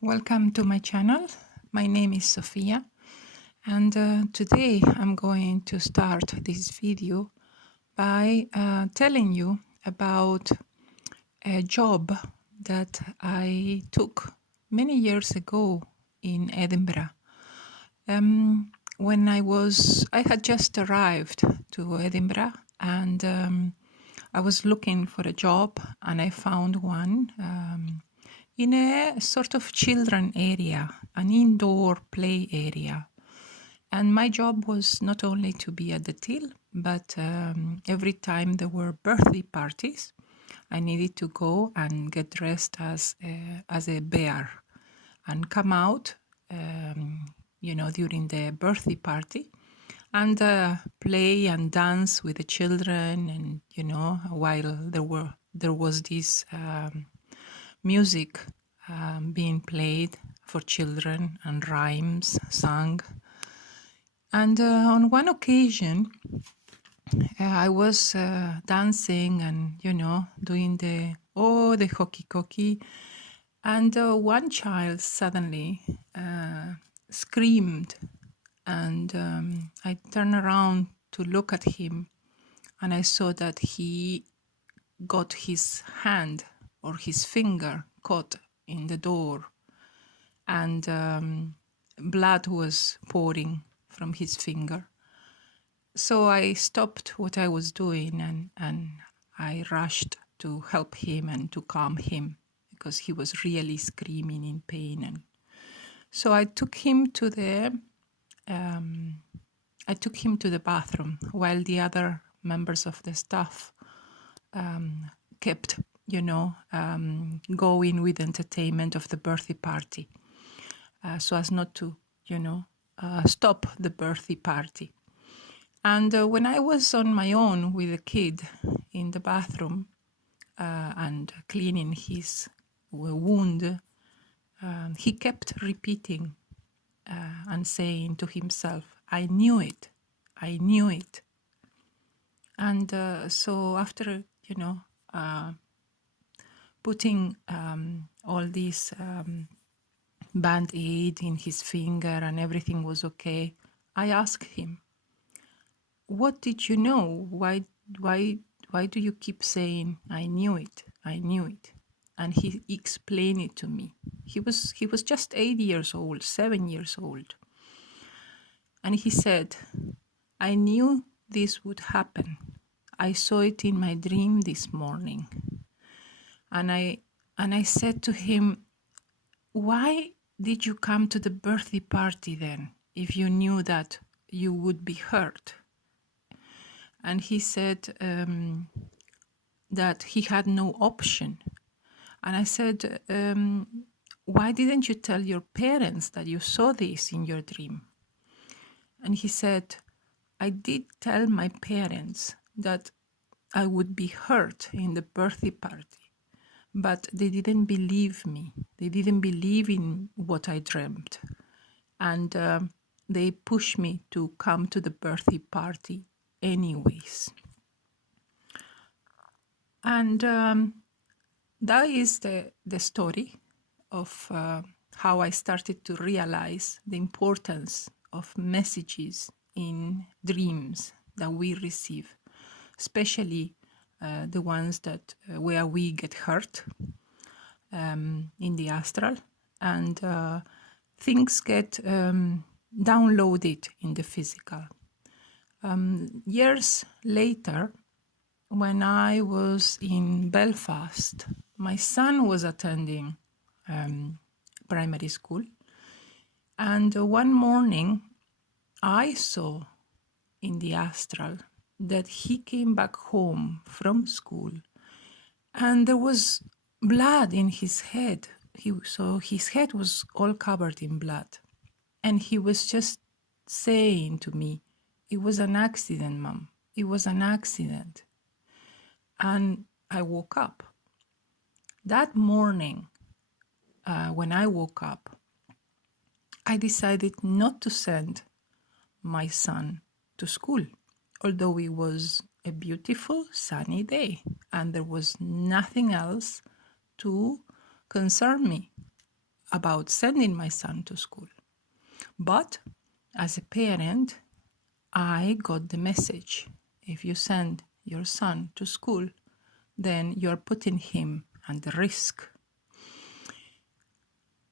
Welcome to my channel. My name is Sofia, and today I'm going to start this video by telling you about a job that I took many years ago in Edinburgh. When I had just arrived to Edinburgh, and I was looking for a job, and I found one in a sort of children area, an indoor play area. And my job was not only to be at the till, but every time there were birthday parties, I needed to go and get dressed as a bear and come out, during the birthday party and play and dance with the children. And, while there was this music being played for children and rhymes sung. And on one occasion, I was dancing and, doing the hockey cocky. And one child suddenly screamed. And I turned around to look at him. And I saw that he got his hand or his finger caught in the door. And blood was pouring from his finger. So I stopped what I was doing and I rushed to help him and to calm him because he was really screaming in pain. And so I took him to the bathroom while the other members of the staff kept, going with entertainment of the birthday party, so as not to, stop the birthday party. And when I was on my own with the kid in the bathroom and cleaning his wound, he kept repeating and saying to himself, I knew it. And so after, putting all these band-aid in his finger and everything was okay, I asked him, what did you know? Why do you keep saying, I knew it? And he explained it to me. He was just 7 years old. And he said, I knew this would happen. I saw it in my dream this morning. And I said to him, why did you come to the birthday party then, if you knew that you would be hurt? And he said that he had no option. And I said, why didn't you tell your parents that you saw this in your dream? And he said, I did tell my parents that I would be hurt in the birthday party, but they didn't believe me. They didn't believe in what I dreamt. And they pushed me to come to the birthday party anyways. And that is the story of how I started to realize the importance of messages in dreams that we receive, especially the ones that where we get hurt in the astral, and things get downloaded in the physical. Years later, when I was in Belfast, my son was attending primary school, and one morning I saw in the astral that he came back home from school and there was blood in his head. So his head was all covered in blood. And he was just saying to me, it was an accident, Mom. It was an accident. And I woke up. That morning, when I woke up, I decided not to send my son to school, although it was a beautiful sunny day and there was nothing else to concern me. about sending my son to school. But as a parent, I got the message. If you send your son to school, then you're putting him under risk.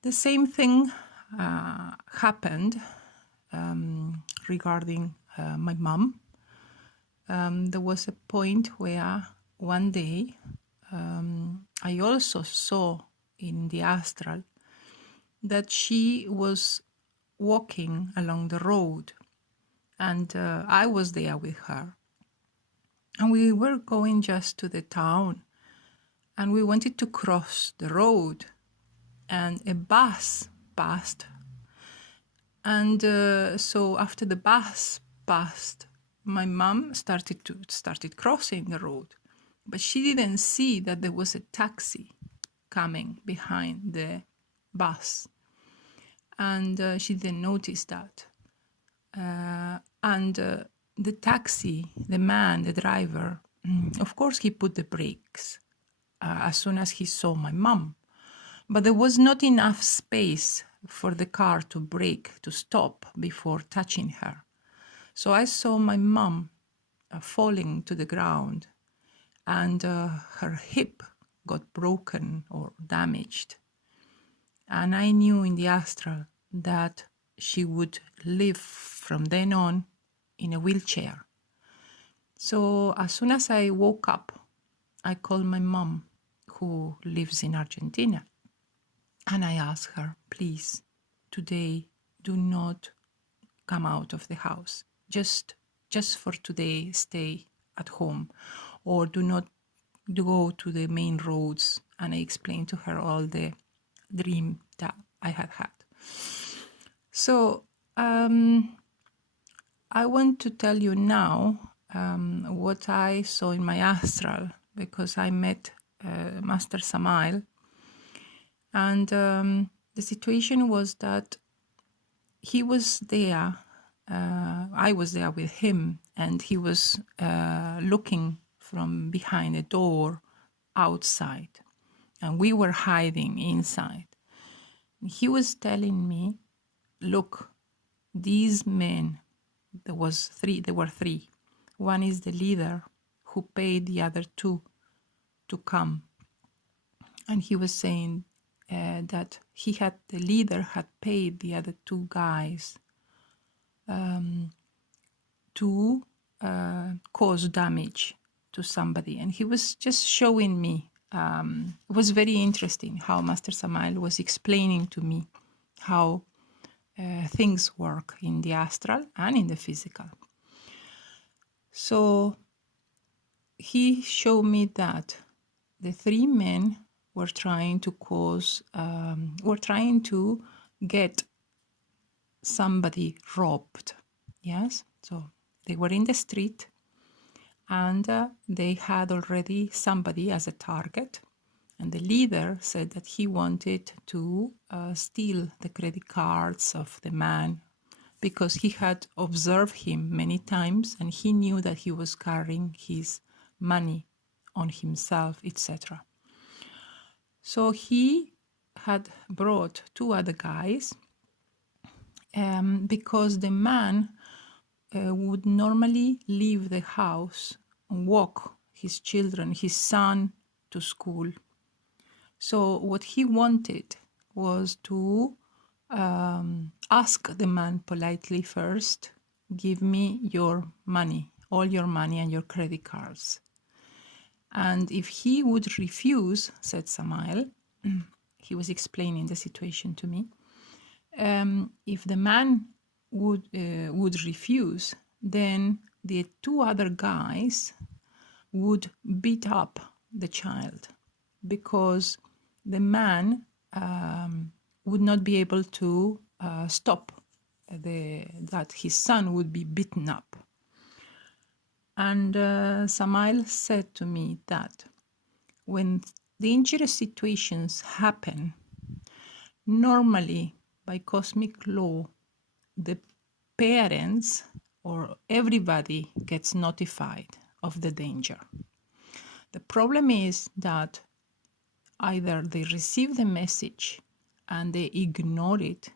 The same thing happened regarding my mom. There was a point where one day I also saw in the astral that she was walking along the road, and I was there with her. And we were going just to the town, and we wanted to cross the road, and a bus passed. And so after the bus passed, my mom started crossing the road, but she didn't see that there was a taxi coming behind the bus, and she didn't notice that. The taxi, the driver, of course, he put the brakes as soon as he saw my mom, but there was not enough space for the car to brake, to stop before touching her. So I saw my mom falling to the ground, and her hip got broken or damaged. And I knew in the astral that she would live from then on in a wheelchair. So as soon as I woke up, I called my mom, who lives in Argentina, and I asked her, please, today, do not come out of the house. Just for today, stay at home, or do not go to the main roads. And I explained to her all the dream that I had had. So I want to tell you now what I saw in my astral, because I met Master Samael, and the situation was that he was there, I was there with him, and he was looking from behind a door outside, and we were hiding inside. He was telling me, look, these men, there were three. One is the leader who paid the other two to come. And he was saying that the leader had paid the other two guys to cause damage to somebody. And he was just showing me, it was very interesting how Master Samael was explaining to me how things work in the astral and in the physical. So he showed me that the three men were trying to get somebody robbed. Yes, so they were in the street, and they had already somebody as a target. And the leader said that he wanted to steal the credit cards of the man, because he had observed him many times, and he knew that he was carrying his money on himself, etc. So he had brought two other guys, because the man would normally leave the house and walk his children, his son, to school. So what he wanted was to ask the man politely first, give me your money, all your money and your credit cards. And if he would refuse, said Samael, he was explaining the situation to me, if the man would refuse, then the two other guys would beat up the child, because the man would not be able to stop that his son would be beaten up. And Samael said to me that when dangerous situations happen, normally by cosmic law, the parents or everybody gets notified of the danger. The problem is that either they receive the message and they ignore it,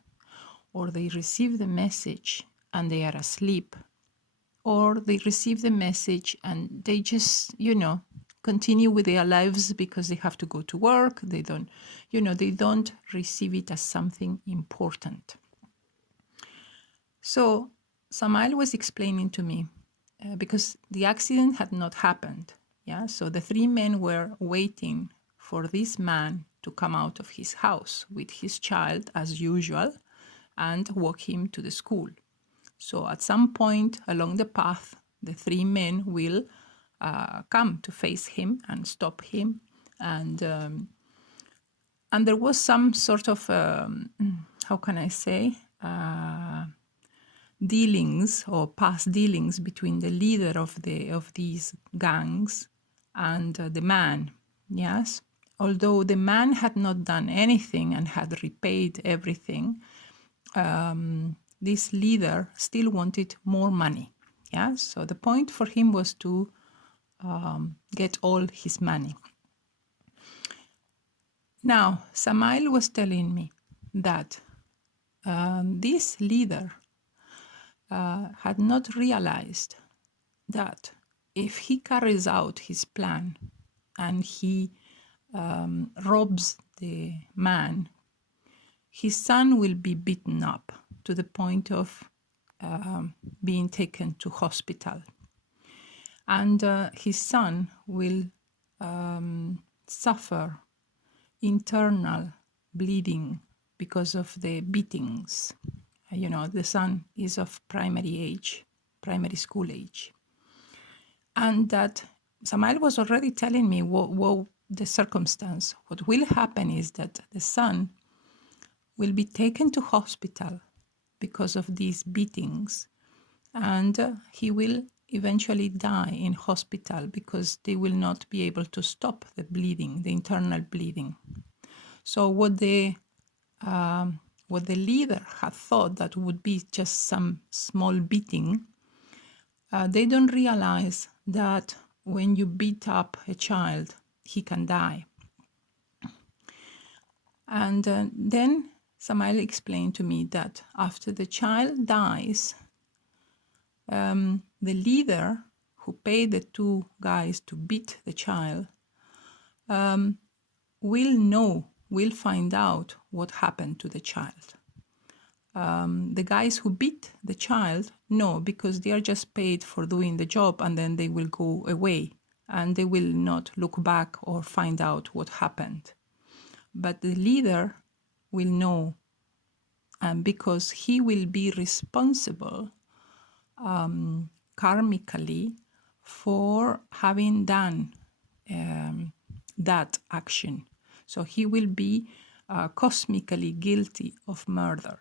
or they receive the message and they are asleep, or they receive the message and they just, continue with their lives because they have to go to work. They don't receive it as something important. So Samael was explaining to me, because the accident had not happened. Yeah, so the three men were waiting for this man to come out of his house with his child as usual and walk him to the school. So at some point along the path, the three men will come to face him and stop him. And there was some sort of, how can I say, dealings or past dealings between the leader of these gangs and the man. Yes, although the man had not done anything and had repaid everything, this leader still wanted more money. Yeah, so the point for him was to get all his money. Now, Samael was telling me that this leader had not realized that if he carries out his plan and he robs the man, his son will be beaten up to the point of being taken to hospital. And his son will suffer internal bleeding because of the beatings. The son is of primary school age. And that Samael was already telling me what the circumstance. What will happen is that the son will be taken to hospital because of these beatings, and he will eventually die in hospital because they will not be able to stop the bleeding, the internal bleeding. So what the leader had thought that would be just some small beating, they don't realize that when you beat up a child, he can die. And then Samael explained to me that after the child dies, the leader who paid the two guys to beat the child will find out what happened to the child. The guys who beat the child know because they are just paid for doing the job, and then they will go away and they will not look back or find out what happened. But the leader will know, and because he will be responsible karmically for having done that action. So he will be cosmically guilty of murder.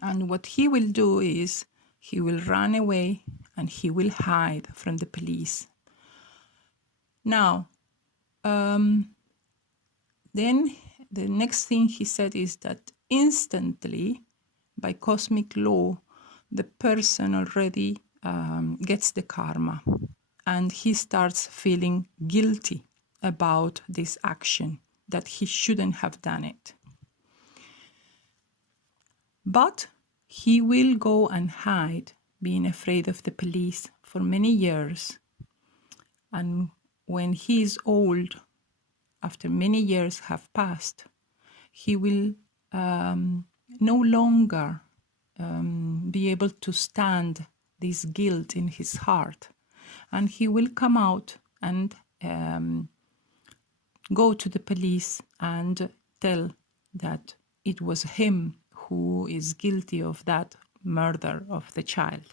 And what he will do is he will run away and he will hide from the police. Now, then the next thing he said is that instantly, by cosmic law, the person already gets the karma, and he starts feeling guilty about this action, that he shouldn't have done it. But he will go and hide, being afraid of the police, for many years. And when he is old, after many years have passed, he will no longer be able to stand this guilt in his heart. And he will come out and go to the police and tell that it was him who is guilty of that murder of the child.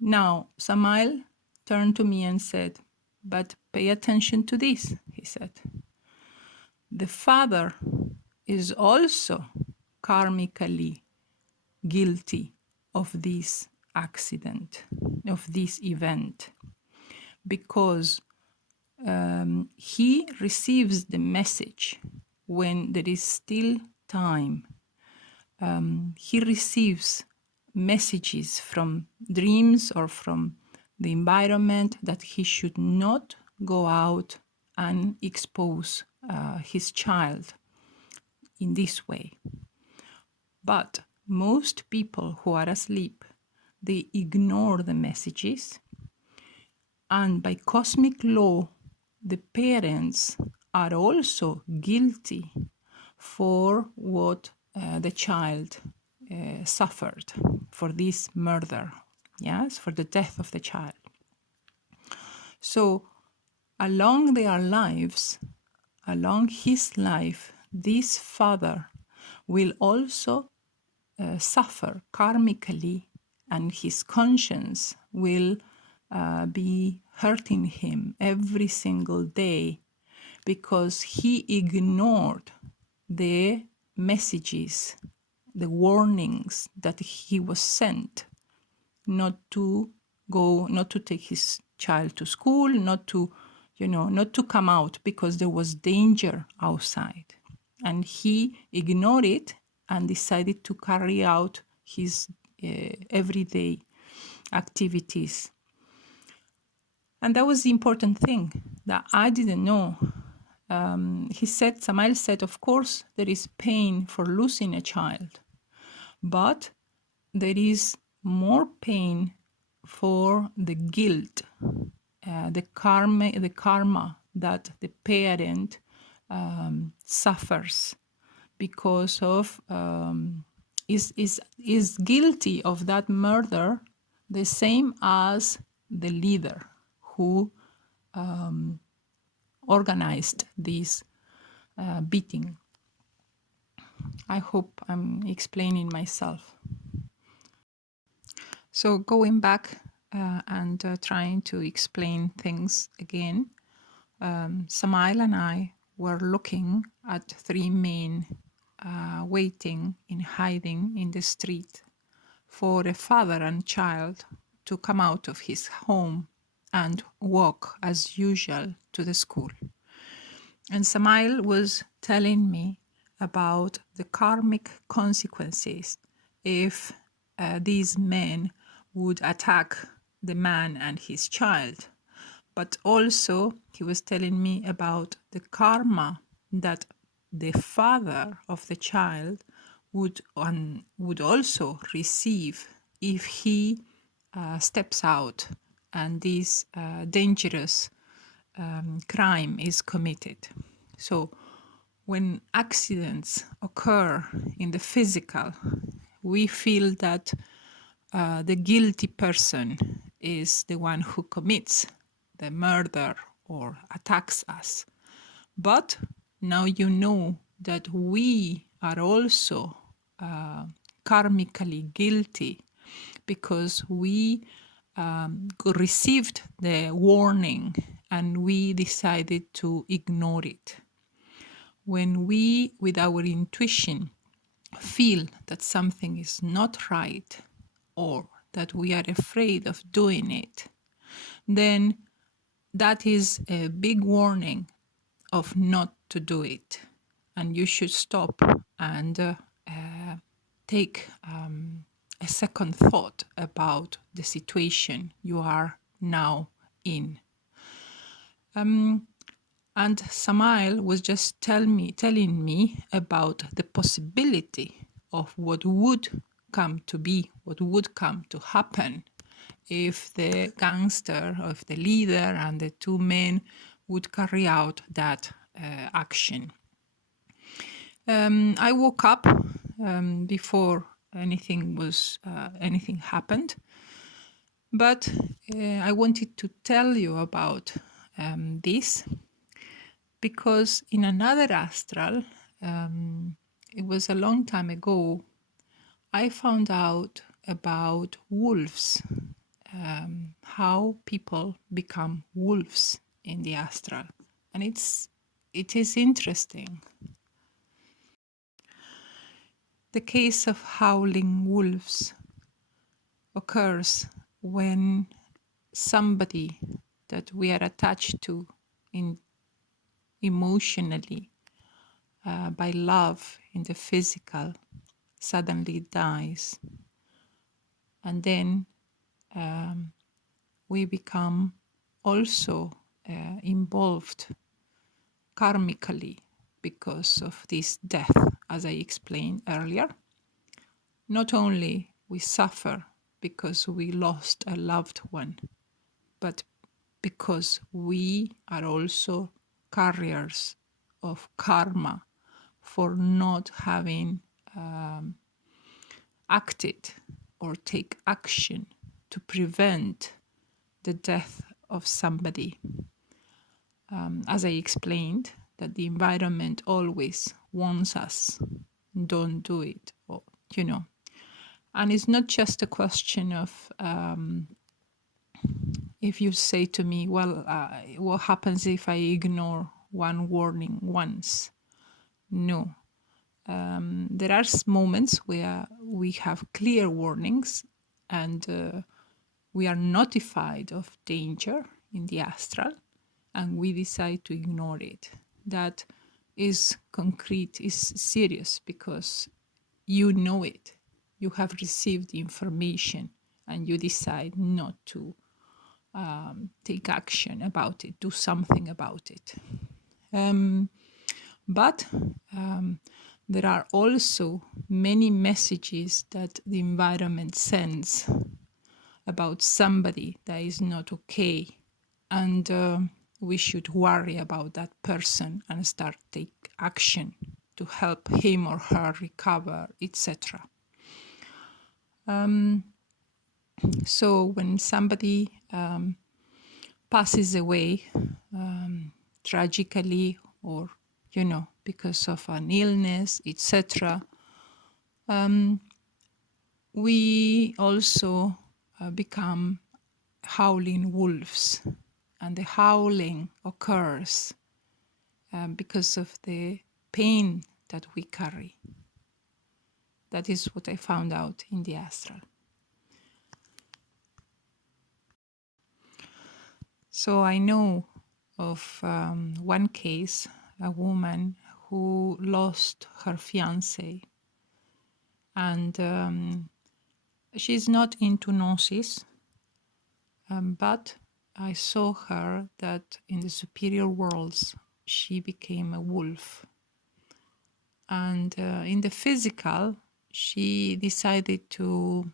Now, Samael turned to me and said, "But pay attention to this," he said. "The father is also karmically guilty of this accident, of this event, because he receives the message when there is still time. He receives messages from dreams or from the environment that he should not go out and expose his child. in this way. But most people who are asleep, they ignore the messages, and by cosmic law, the parents are also guilty for what the child suffered, for this murder, yes, for the death of the child. So along their lives, along his life, this father will also suffer karmically, and his conscience will be hurting him every single day because he ignored the messages, the warnings that he was sent not to go, not to take his child to school, not to, not to come out because there was danger outside. And he ignored it and decided to carry out his everyday activities. And that was the important thing that I didn't know. Samael said, of course, there is pain for losing a child, but there is more pain for the guilt, the karma that the parent suffers because of is guilty of that murder, the same as the leader who organized this beating. I hope I'm explaining myself. So going back and trying to explain things again, Samael and I were looking at three men waiting in hiding in the street for a father and child to come out of his home and walk as usual to the school. And Samael was telling me about the karmic consequences if these men would attack the man and his child. But also he was telling me about the karma that the father of the child would also receive if he steps out and this dangerous crime is committed. So when accidents occur in the physical, we feel that the guilty person is the one who commits the murder or attacks us. But now you know that we are also karmically guilty because we received the warning and we decided to ignore it. When we, with our intuition, feel that something is not right or that we are afraid of doing it, then that is a big warning of not to do it. And you should stop and take a second thought about the situation you are now in. And Samael was just telling me about the possibility of what would come to be, what would come to happen if the gangster, or if the leader and the two men would carry out that action. I woke up before anything happened, but I wanted to tell you about this because in another astral, it was a long time ago, I found out about wolves, how people become wolves in the astral. And it is interesting. The case of howling wolves occurs when somebody that we are attached to emotionally by love in the physical suddenly dies. And then we become also involved karmically because of this death, as I explained earlier. Not only we suffer because we lost a loved one, but because we are also carriers of karma for not having acted or take action to prevent the death of somebody. As I explained, that the environment always warns us, don't do it, or, And it's not just a question of if you say to me, well, what happens if I ignore one warning once? No. There are moments where we have clear warnings and we are notified of danger in the astral and we decide to ignore it. That is concrete, is serious, because you know it. You have received the information and you decide not to take action about it, do something about it. But there are also many messages that the environment sends about somebody that is not okay, and we should worry about that person and start take action to help him or her recover, etc. So when somebody passes away tragically, or because of an illness, etc., we also become howling wolves, and the howling occurs because of the pain that we carry. That is what I found out in the astral. So I know of one case, a woman who lost her fiancé, and she's not into gnosis, but I saw her that in the superior worlds she became a wolf, and in the physical she decided to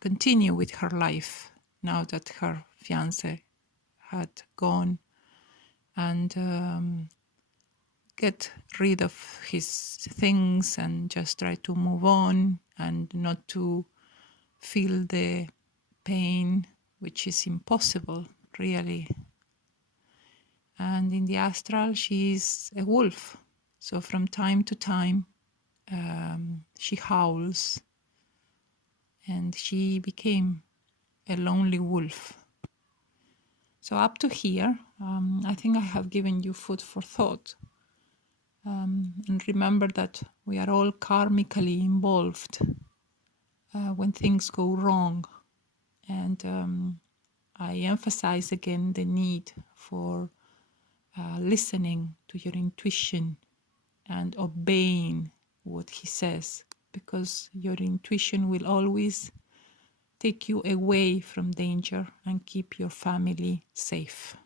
continue with her life now that her fiancé had gone, and get rid of his things and just try to move on and not to feel the pain, which is impossible, really. And in the astral, she is a wolf. So from time to time, she howls, and she became a lonely wolf. So up to here, I think I have given you food for thought. And remember that we are all karmically involved when things go wrong. And I emphasize again the need for listening to your intuition and obeying what he says, because your intuition will always take you away from danger and keep your family safe.